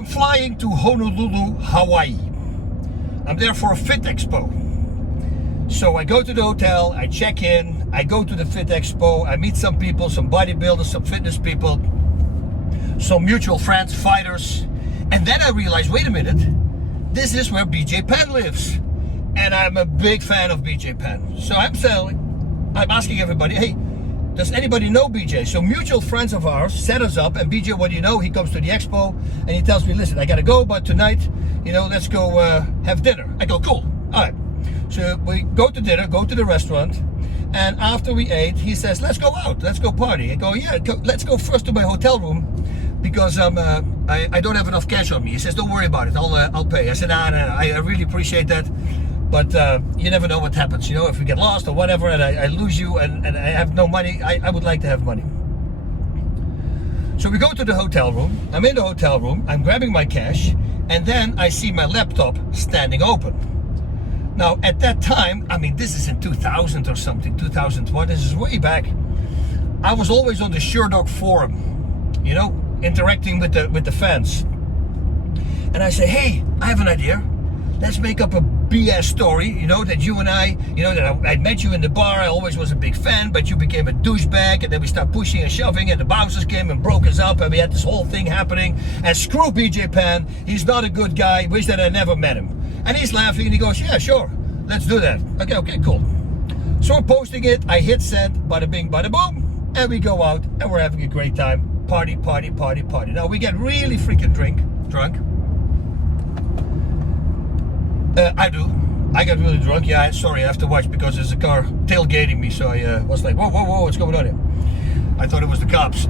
I'm flying to Honolulu, Hawaii. I'm there for a Fit Expo. So I go to the hotel, I check in, I go to the Fit Expo, I meet some people, some bodybuilders, some fitness people, some mutual friends, fighters. And then I realize, wait a minute, this is where BJ Penn lives. And I'm a big fan of BJ Penn. So I'm asking everybody, hey, does anybody know BJ? So mutual friends of ours set us up, and BJ, what do you know? He comes to the expo and he tells me, listen, I gotta go, but tonight, let's go have dinner. I go, cool, all right. So we go to dinner, go to the restaurant, and after we ate, he says, let's go out, let's go party. I go, yeah, let's go first to my hotel room because I don't have enough cash on me. He says, don't worry about it, I'll pay. I said, nah, I really appreciate that. But you never know what happens, if we get lost or whatever and I lose you and I have no money, I would like to have money. So we go to the hotel room, I'm in the hotel room, I'm grabbing my cash, and then I see my laptop standing open. Now at that time, this is in 2000 or something, 2001, this is way back, I was always on the SureDoc forum, interacting with the fans. And I say, hey, I have an idea. Let's make up a BS story, that you and I, that I met you in the bar, I always was a big fan, but you became a douchebag, and then we start pushing and shoving, and the bouncers came and broke us up, and we had this whole thing happening, and screw BJ Penn, he's not a good guy, wish that I never met him. And he's laughing, and he goes, yeah, sure, let's do that. Okay, cool. So we're posting it, I hit send, bada bing, bada boom, and we go out, and we're having a great time. Party. Now we get really freaking drunk. I got really drunk. Yeah, sorry, I have to watch because there's a car tailgating me. So I was like, whoa, what's going on here? I thought it was the cops.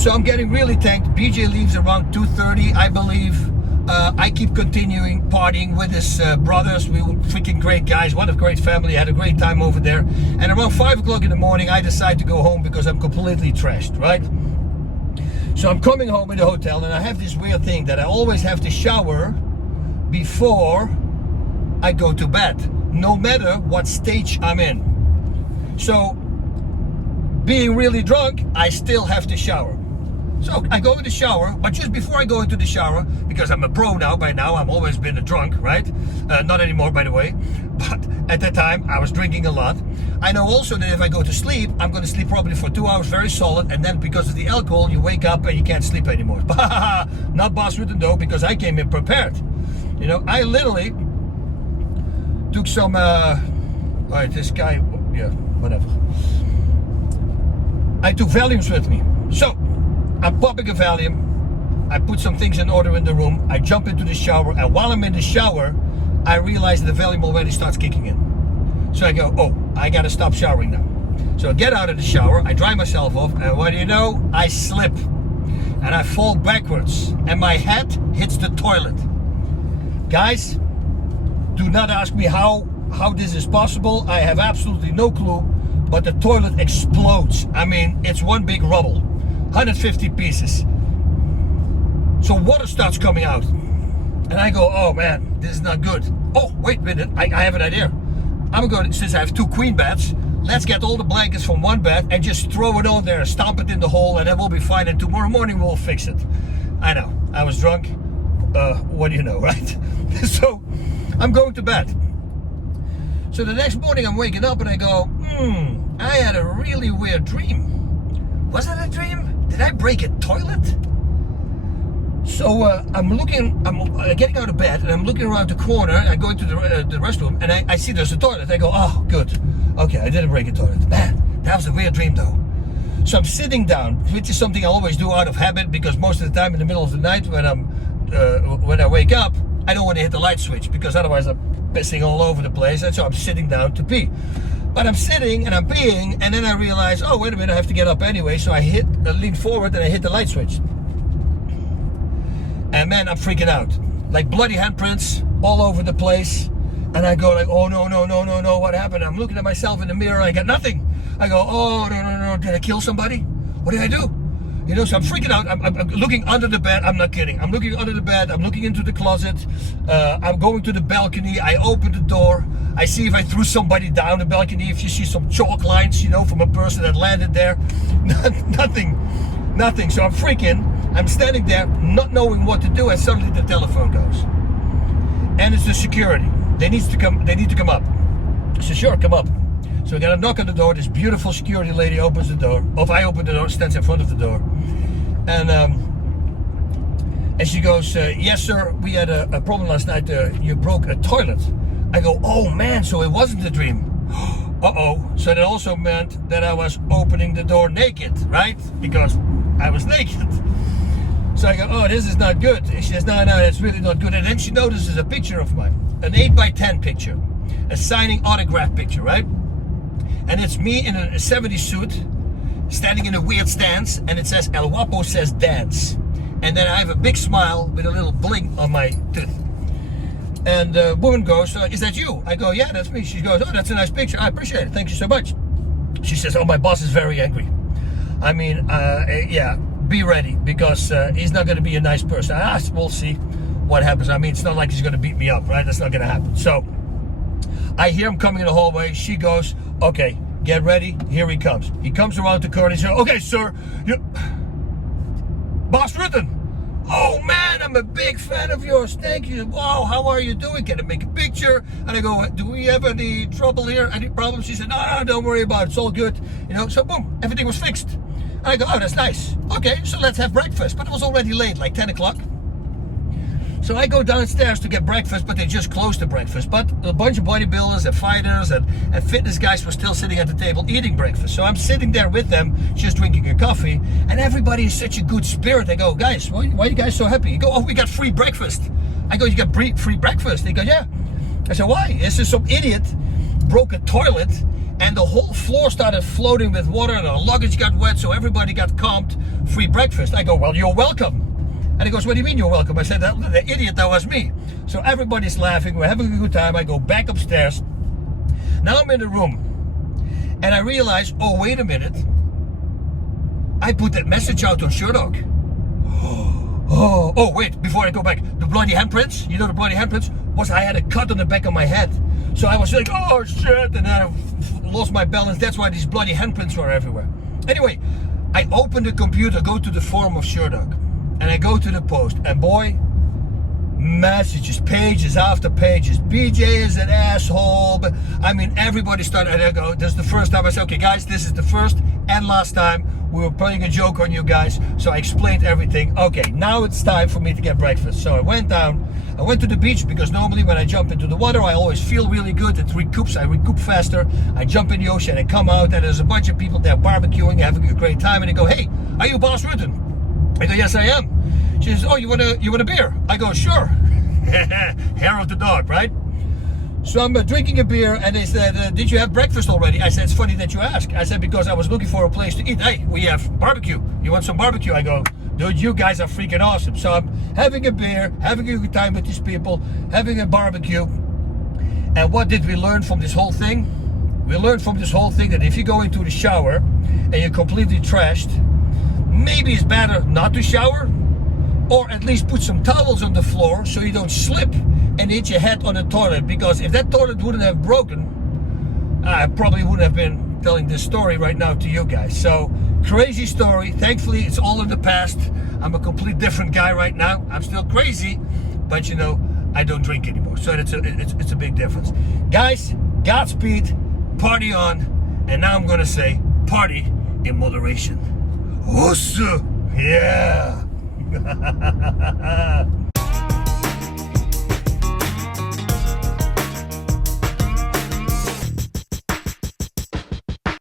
So I'm getting really tanked. BJ leaves around 2:30, I believe. I keep continuing partying with his brothers. We were freaking great guys. What a great family. I had a great time over there. And around 5 o'clock in the morning, I decide to go home because I'm completely trashed, right? So I'm coming home in the hotel, and I have this weird thing that I always have to shower before I go to bed, no matter what stage I'm in. So being really drunk, I still have to shower. So I go in the shower, but just before I go into the shower, because I'm a pro now, by now I've always been a drunk, right? Not anymore, by the way, but at that time I was drinking a lot. I know also that if I go to sleep, I'm going to sleep probably for 2 hours very solid, and then because of the alcohol, you wake up and you can't sleep anymore. Not Bas Rutten though, because I came in prepared. I literally took some, this guy, yeah, whatever. I took Valiums with me. So, I'm popping a Valium, I put some things in order in the room, I jump into the shower, and while I'm in the shower, I realize the Valium already starts kicking in. So I go, oh, I gotta stop showering now. So I get out of the shower, I dry myself off, and what do you know? I slip. And I fall backwards, and my head hits the toilet. Guys, do not ask me how this is possible. I have absolutely no clue, but the toilet explodes. It's one big rubble. 150 pieces. So water starts coming out. And I go, oh man, this is not good. Oh, wait a minute, I have an idea. I'm going, since I have 2 queen beds, let's get all the blankets from one bed and just throw it on there, stomp it in the hole, and then we'll be fine, and tomorrow morning we'll fix it. I know, I was drunk. What do you know, right? So I'm going to bed. So the next morning I'm waking up and I go, I had a really weird dream. Was it a dream? Did I break a toilet? So I'm getting out of bed and I'm looking around the corner. I go into the restroom and I see there's a toilet. I go, oh, good. Okay, I didn't break a toilet. Man, that was a weird dream though. So I'm sitting down, which is something I always do out of habit because most of the time in the middle of the night when I wake up, I don't want to hit the light switch because otherwise I'm pissing all over the place. And so I'm sitting down to pee. But I'm sitting and I'm peeing, and then I realize, oh, wait a minute, I have to get up anyway. So I lean forward and I hit the light switch. And man, I'm freaking out. Like bloody handprints all over the place. And I go like, oh, no, what happened? I'm looking at myself in the mirror, I got nothing. I go, oh, no, did I kill somebody? What did I do? So I'm freaking out. I'm looking under the bed. I'm not kidding. I'm looking under the bed. I'm looking into the closet. I'm going to the balcony. I open the door. I see if I threw somebody down the balcony. If you see some chalk lines, from a person that landed there. Nothing. Nothing. So I'm freaking. I'm standing there, not knowing what to do, and suddenly the telephone goes. And it's the security. They need to come up. I said, sure, come up. So I got a knock on the door. This beautiful security lady opens the door. Or if I open the door, stands in front of the door. And she goes, yes, sir, we had a problem last night. You broke a toilet. I go, oh man, so it wasn't a dream. Uh-oh. So that also meant that I was opening the door naked, right? Because I was naked. So I go, oh, this is not good. She says, no, it's really not good. And then she notices a picture of mine, an 8x10 picture, a signing autograph picture, right? And it's me in a 70s suit, standing in a weird stance, and it says, El Guapo says dance. And then I have a big smile with a little bling on my tooth. And the woman goes, is that you? I go, yeah, that's me. She goes, oh, that's a nice picture. I appreciate it. Thank you so much. She says, oh, my boss is very angry. I mean, yeah, be ready, because he's not going to be a nice person. We'll see what happens. I mean, it's not like he's going to beat me up, right? That's not going to happen. So I hear him coming in the hallway. She goes, okay, get ready. Here he comes. He comes around the corner. He says, okay, sir. Bas Rutten. Oh man, I'm a big fan of yours. Thank you. Wow, how are you doing? Can I make a picture? And I go, do we have any trouble here? Any problems? She said, no, don't worry about it. It's all good. You know, so boom, everything was fixed. And I go, oh, that's nice. Okay, so let's have breakfast. But it was already late, like 10 o'clock. So I go downstairs to get breakfast, but they just closed the breakfast. But a bunch of bodybuilders and fighters and fitness guys were still sitting at the table eating breakfast. So I'm sitting there with them, just drinking a coffee, and everybody is such a good spirit. I go, guys, why are you guys so happy? You go, oh, we got free breakfast. I go, you got free breakfast? They go, yeah. I said, why? This is some idiot broke a toilet, and the whole floor started floating with water, and our luggage got wet, so everybody got comped free breakfast. I go, well, you're welcome. And he goes, what do you mean you're welcome? I said, the idiot, that was me. So everybody's laughing. We're having a good time. I go back upstairs. Now I'm in the room. And I realize, oh, wait a minute. I put that message out on Sherdog. Oh, wait, before I go back. The bloody handprints, you know the bloody handprints? I had a cut on the back of my head. So I was like, oh, shit. And then I lost my balance. That's why these bloody handprints were everywhere. Anyway, I open the computer, go to the forum of Sherdog. And I go to the post, and boy, messages, pages after pages. BJ is an asshole. But I mean, everybody started, and I go, this is the first time I said, okay, guys, this is the first and last time we were playing a joke on you guys. So I explained everything. Okay, now it's time for me to get breakfast. So I went down, I went to the beach, because normally when I jump into the water, I always feel really good. It recoups, I recoup faster. I jump in the ocean, I come out, and there's a bunch of people there barbecuing, having a great time, and they go, hey, are you Bas Rutten? I go, yes, I am. She says, oh, you want a beer? I go, sure. Hair of the dog, right? So I'm drinking a beer, and they said, did you have breakfast already? I said, it's funny that you ask. I said, because I was looking for a place to eat. Hey, we have barbecue. You want some barbecue? I go, dude, you guys are freaking awesome. So I'm having a beer, having a good time with these people, having a barbecue. And what did we learn from this whole thing? We learned from this whole thing that if you go into the shower and you're completely trashed, maybe it's better not to shower, or at least put some towels on the floor so you don't slip and hit your head on the toilet. Because if that toilet wouldn't have broken, I probably wouldn't have been telling this story right now to you guys. So, crazy story. Thankfully, it's all in the past. I'm a complete different guy right now. I'm still crazy, but you know, I don't drink anymore. So it's a big difference. Guys, Godspeed, party on, and now I'm gonna say, party in moderation. Awesome. Yeah.